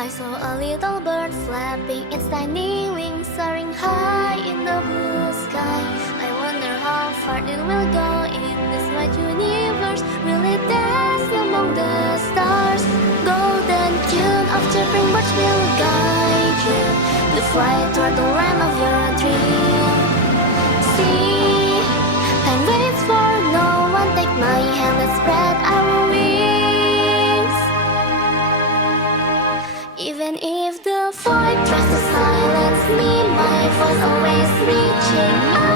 I saw a little bird flapping its tiny wings, soaring high in the blue sky. I wonder how far it will go in this wide universe. Will it dance among the stars? Golden tune of chirping birds will guide you to fly toward the land of your dream. See, time waits for no one. Take my hand, let's spread our wings. Even if the void tries to silence me, my voice always reaching out.